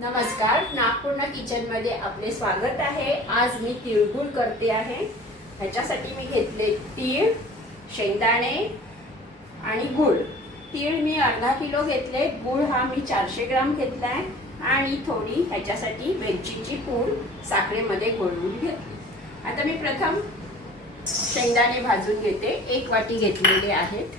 नमस्कार, नागपूर्णा किचनमध्ये आपले स्वागत आहे। आज मी तिळगुळ करते आहे। ह्याच्यासाठी मी घेतले तीळ, शेंगदाणे आणि गूळ। तीळ मी अर्धा किलो घेतले, गूळ हा मी 400 ग्राम घेतलाय आणि थोडी ह्याच्यासाठी वेलचीची पूड साखरेमध्ये घोळवून घेतली। आता मी प्रथम शेंगदाणे भाजून घेते। 1 वाटी घेतलेले आहेत।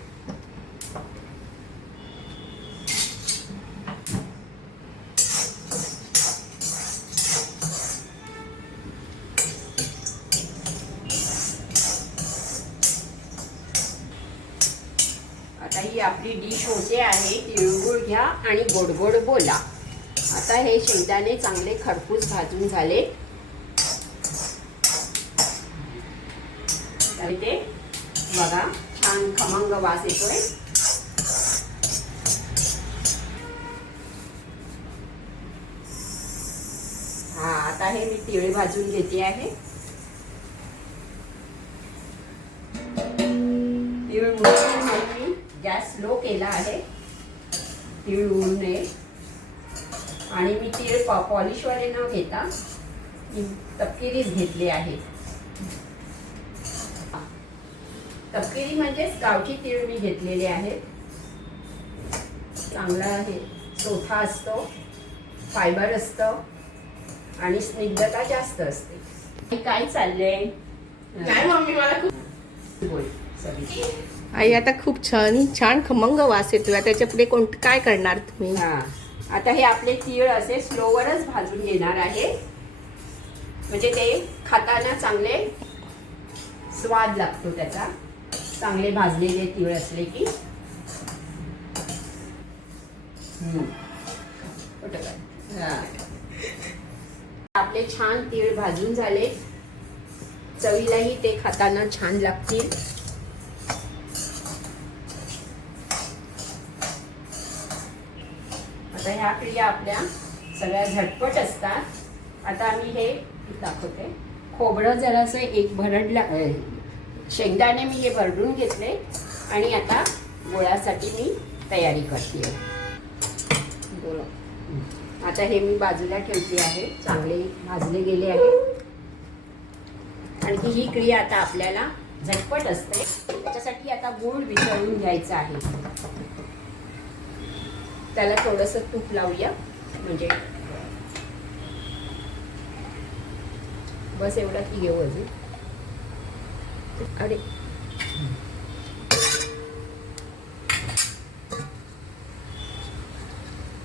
आता ही आपली डिश होते आहे। तिळगुळ घ्या आणि गोड गोड बोला। आता हे शेंगदाणे चांगले खरपूस भाजून झाले। ते बघा छान खमंग वास येतोय। आता हे मी तीळ भाजून घेते आहे। तीळ मी गॅस स्लो केला आहे, तीळ उडू नये। आणि मी तीळ पॉलिश वाले न घेता तपकिरीच घेतली आहे। तपकिरी म्हणजेच गावठी तीळ मी घेतलेले आहेत। चांगला आहे, चोथा असतो, फायबर असतं आणि स्निग्धता जास्त असते। काय चाललंय? काय मम्मी मला बोल सगळी। आई आता खूप छान खमंग वास येतोय। त्याच्या पुढे काय करणार तुम्ही? आता हे आपले तीळ असे स्लोवरच भाजून घेणार आहे, म्हणजे ते खाताना चांगले स्वाद लागतो त्याचा। चांगले भाजलेले तीळ असले की आपले छान तीळ भाजून झाले, चवीलाही ते खाताना छान लागतील। आता ह्या क्रिया आपल्या सगळ्या झटपट असतात। आता मी हे दाखवते। खोबरं जरासं एक भरडला, शेंगदाणे मी हे भरडून घेतले आणि आता गोळ्यासाठी मी तयारी करते। आता हे मी बाजूला ठेवते आहे, चांगले भाजले गेले आहे। आणि ही क्रिया आता आपल्याला झटपट असते। त्याच्यासाठी आता गूळ वितळून घ्यायचा आहे। त्याला थोडंसं तूप लावूया, म्हणजे बस एवढा की घेऊ अजून। अरे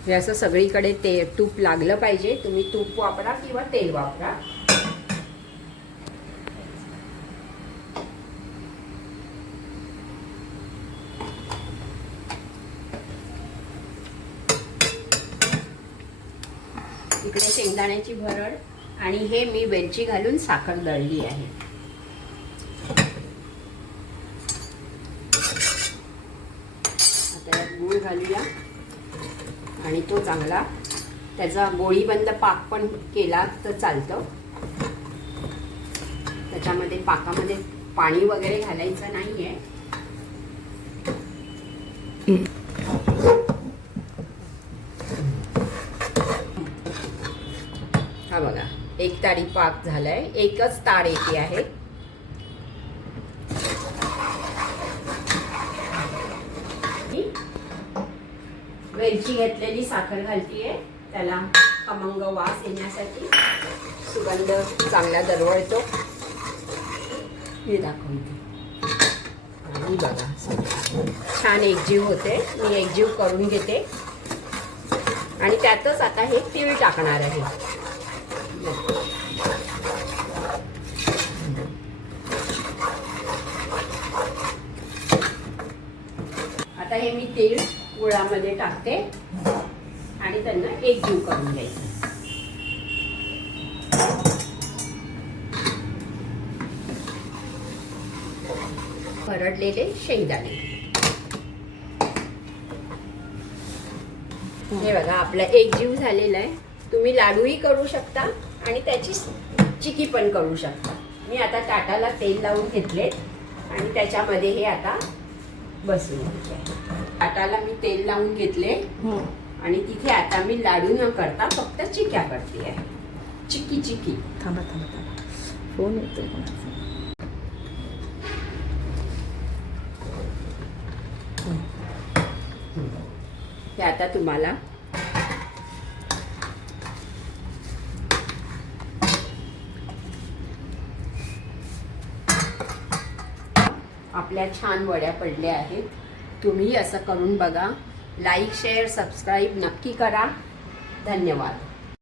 हे असं सगळीकडे ते तूप लागलं पाहिजे। तुम्ही तूप वापरा किंवा तेल वापरा। इकडे शेंगदाण्याची भरड आणि हे मी वेलची घालून साखर दळली आहे। आता यात गूळ घालूया आणि तो चांगला त्याचा गोळीबंद पाक पण केला तर चालतं। त्याच्यामध्ये पाकामध्ये पाणी वगैरे घालायचं नाहीये। हा बघा, 1 तारी पाक झालाय, एकच तार येते आहे। वेलची घेतलेली साखर घालतीये, त्याला खमंग वास येण्यासाठी, सुगंध चांगला दरवळतो। हे दाखवते आणि बघा छान एकजीव होते। मी एकजीव करून घेते आणि त्यातच आता हे तीळ टाकणार आहे। आता हे मी तीळ गुळामध्ये टाकते आणि त्यांना एकजीव करून घ्यायचं। भरडलेले शेंगदाणे हे बघा आपला एकजीव झालेला आहे। तुम्ही लाडूही करू शकता आणि त्याची चिकी पण करू शकता। मी आता ताटाला तेल लावून घेतले आणि त्याच्यामध्ये हे आता बसून घ्यायचे। ताटाला मी तेल लावून घेतले आणि तिथे आता मी लाडू न करता फक्त चिक्या करते आहे. चिक्की चिक्की. थांबा थांबा थांबा, फोन येतोय कोणाचा. हे आता तुम्हाला आपल्या छान वड्या पडल्या आहेत. तुम्ही असं करून बघा. लाईक शेअर सबस्क्राईब नक्की करा. धन्यवाद.